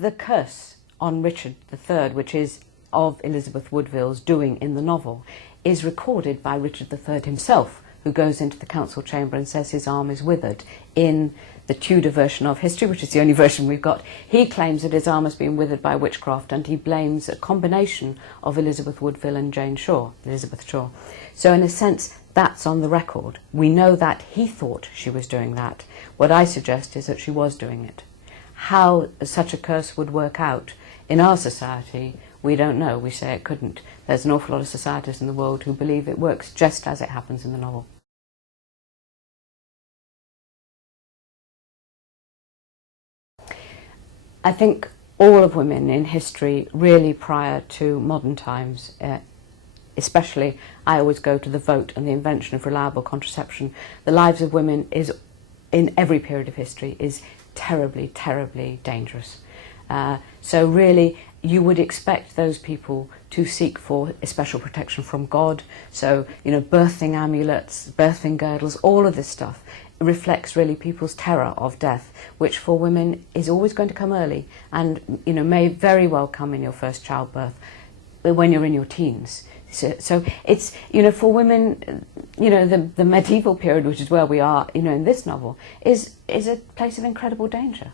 The curse on Richard III, which is of Elizabeth Woodville's doing in the novel, is recorded by Richard III himself, who goes into the council chamber and says his arm is withered. In the Tudor version of history, which is the only version we've got, he claims that his arm has been withered by witchcraft, and he blames a combination of Elizabeth Woodville and Elizabeth Shaw. So in a sense, that's on the record. We know that he thought she was doing that. What I suggest is that she was doing it. How such a curse would work out in our society, we don't know. We say it couldn't. There's an awful lot of societies in the world who believe it works just as it happens in the novel. I think all of women in history, really prior to modern times, especially, I always go to the vote and the invention of reliable contraception. The lives of women is, in every period of history, is terribly, terribly dangerous. So really, you would expect those people to seek for a special protection from God. So, you know, birthing amulets, birthing girdles, all of this stuff reflects really people's terror of death, which for women is always going to come early and, you know, may very well come in your first childbirth when you're in your teens. So it's, you know, for women, you know, the medieval period, which is where we are, you know, in this novel, is a place of incredible danger.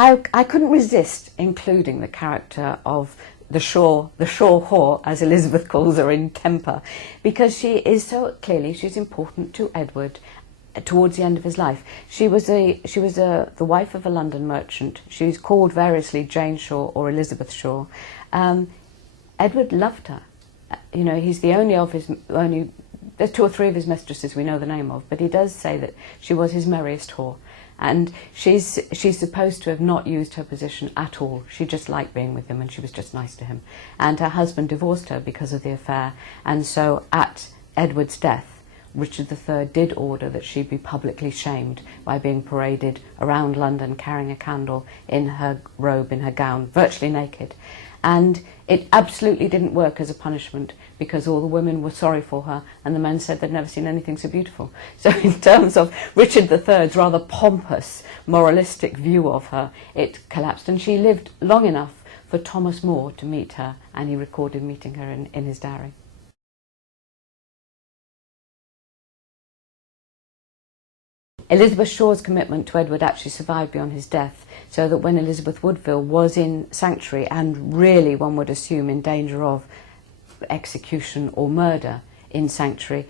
I couldn't resist including the character of the Shaw whore, as Elizabeth calls her in Temper, because she is so clearly, she's important to Edward towards the end of his life. She was the wife of a London merchant. She's called variously Jane Shaw or Elizabeth Shaw. Edward loved her. You know, he's the only there's 2 or 3 of his mistresses we know the name of, but he does say that she was his merriest whore. And she's supposed to have not used her position at all. She just liked being with him and she was just nice to him. And her husband divorced her because of the affair. And so at Edward's death, Richard III did order that she be publicly shamed by being paraded around London carrying a candle in her robe, in her gown, virtually naked. And it absolutely didn't work as a punishment because all the women were sorry for her and the men said they'd never seen anything so beautiful. So in terms of Richard III's rather pompous, moralistic view of her, it collapsed. And she lived long enough for Thomas More to meet her, and he recorded meeting her in his diary. Elizabeth Shaw's commitment to Edward actually survived beyond his death, so that when Elizabeth Woodville was in sanctuary and really, one would assume, in danger of execution or murder in sanctuary,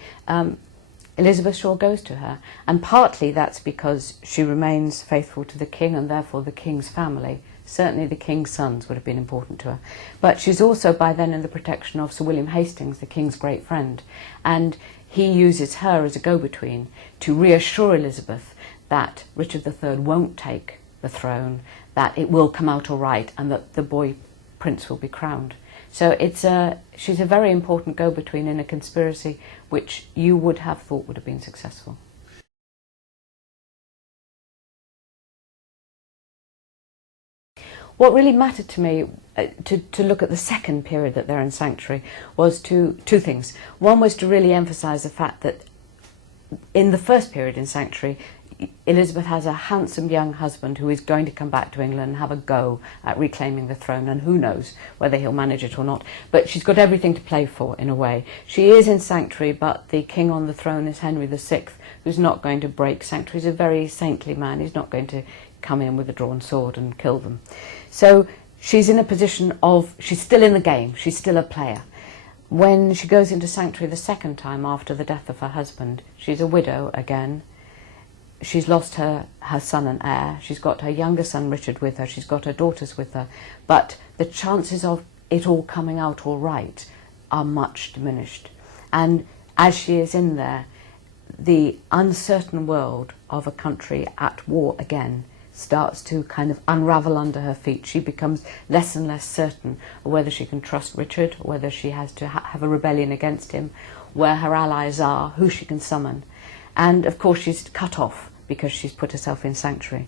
Elizabeth Shaw goes to her. And partly that's because she remains faithful to the king and therefore the king's family. Certainly the king's sons would have been important to her. But she's also by then in the protection of Sir William Hastings, the king's great friend. And he uses her as a go-between to reassure Elizabeth that Richard III won't take the throne, that it will come out all right, and that the boy prince will be crowned. So she's a very important go-between in a conspiracy which you would have thought would have been successful. What really mattered to me to look at the second period that they're in sanctuary was two things. One was to really emphasise the fact that in the first period in sanctuary, Elizabeth has a handsome young husband who is going to come back to England and have a go at reclaiming the throne, and who knows whether he'll manage it or not. But she's got everything to play for, in a way. She is in sanctuary, but the king on the throne is Henry VI, who's not going to break sanctuary. He's a very saintly man. He's not going to come in with a drawn sword and kill them. So she's in a position of, she's still in the game, she's still a player. When she goes into sanctuary the second time after the death of her husband, she's a widow again. She's lost her son and heir. She's got her younger son Richard with her. She's got her daughters with her. But the chances of it all coming out all right are much diminished. And as she is in there, the uncertain world of a country at war again starts to kind of unravel under her feet. She becomes less and less certain of whether she can trust Richard, whether she has to have a rebellion against him, where her allies are, who she can summon. And of course she's cut off because she's put herself in sanctuary.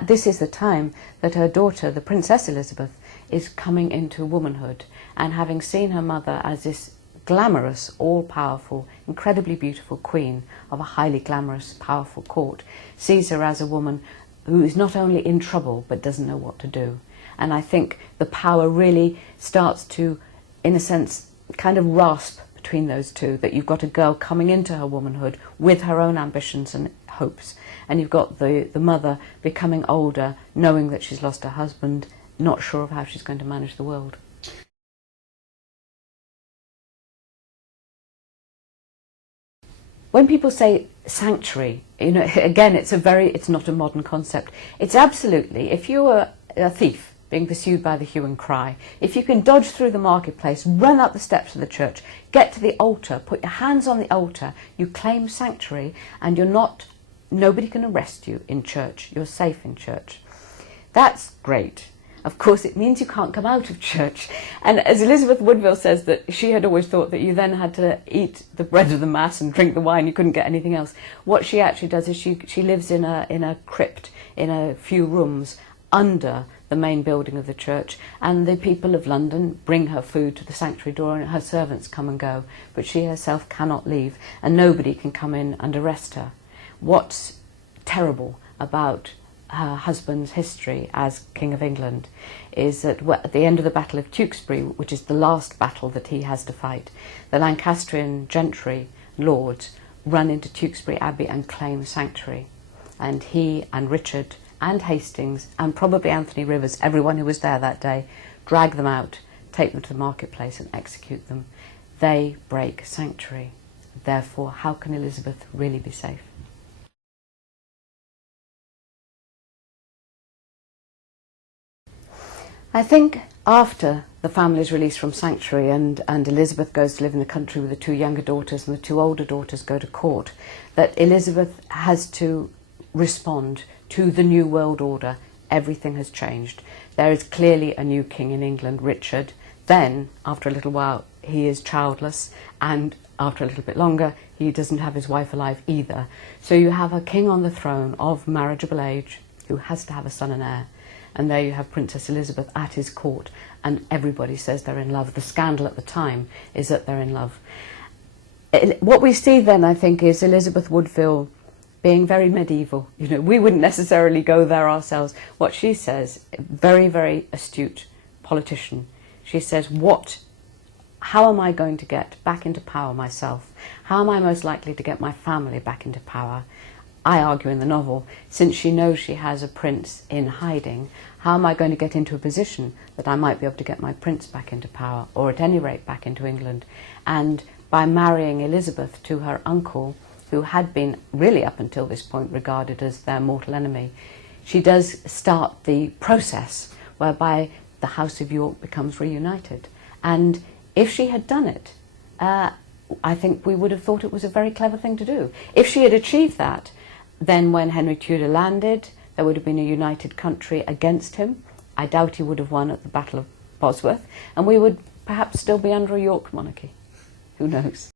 This is the time that her daughter, the Princess Elizabeth, is coming into womanhood, and having seen her mother as this glamorous, all-powerful, incredibly beautiful queen of a highly glamorous, powerful court, sees her as a woman who is not only in trouble but doesn't know what to do. And I think the power really starts to, in a sense, kind of rasp between those two, that you've got a girl coming into her womanhood with her own ambitions and hopes, and you've got the mother becoming older, knowing that she's lost her husband, not sure of how she's going to manage the world. When people say sanctuary, you know, again, it's not a modern concept. It's absolutely, if you were a thief being pursued by the hue and cry, if you can dodge through the marketplace, run up the steps of the church, get to the altar, put your hands on the altar, you claim sanctuary, and nobody can arrest you in church. You're safe in church. That's great. Of course, it means you can't come out of church. And as Elizabeth Woodville says, that she had always thought that you then had to eat the bread of the mass and drink the wine, you couldn't get anything else. What she actually does is she lives in a crypt, in a few rooms under the main building of the church, and the people of London bring her food to the sanctuary door, and her servants come and go, but she herself cannot leave, and nobody can come in and arrest her. What's terrible about her husband's history as King of England is that at the end of the Battle of Tewkesbury, which is the last battle that he has to fight, the Lancastrian gentry lords run into Tewkesbury Abbey and claim sanctuary, and he and Richard and Hastings and probably Anthony Rivers, everyone who was there that day, drag them out, take them to the marketplace and execute them. They break sanctuary. Therefore, how can Elizabeth really be safe? I think after the family is released from sanctuary and Elizabeth goes to live in the country with the two younger daughters and the two older daughters go to court, that Elizabeth has to respond to the new world order. Everything has changed. There is clearly a new king in England, Richard. Then, after a little while, he is childless, and after a little bit longer, he doesn't have his wife alive either. So you have a king on the throne of marriageable age who has to have a son and heir. And there you have Princess Elizabeth at his court, and everybody says they're in love. The scandal at the time is that they're in love. What we see then, I think, is Elizabeth Woodville being very medieval. You know, we wouldn't necessarily go there ourselves. What she says, very, very astute politician. She says, how am I going to get back into power myself? How am I most likely to get my family back into power? I argue in the novel, since she knows she has a prince in hiding, how am I going to get into a position that I might be able to get my prince back into power, or at any rate back into England? And by marrying Elizabeth to her uncle, who had been really up until this point regarded as their mortal enemy, she does start the process whereby the House of York becomes reunited. And if she had done it, I think we would have thought it was a very clever thing to do. If she had achieved that, then when Henry Tudor landed, there would have been a united country against him. I doubt he would have won at the Battle of Bosworth, and we would perhaps still be under a York monarchy. Who knows?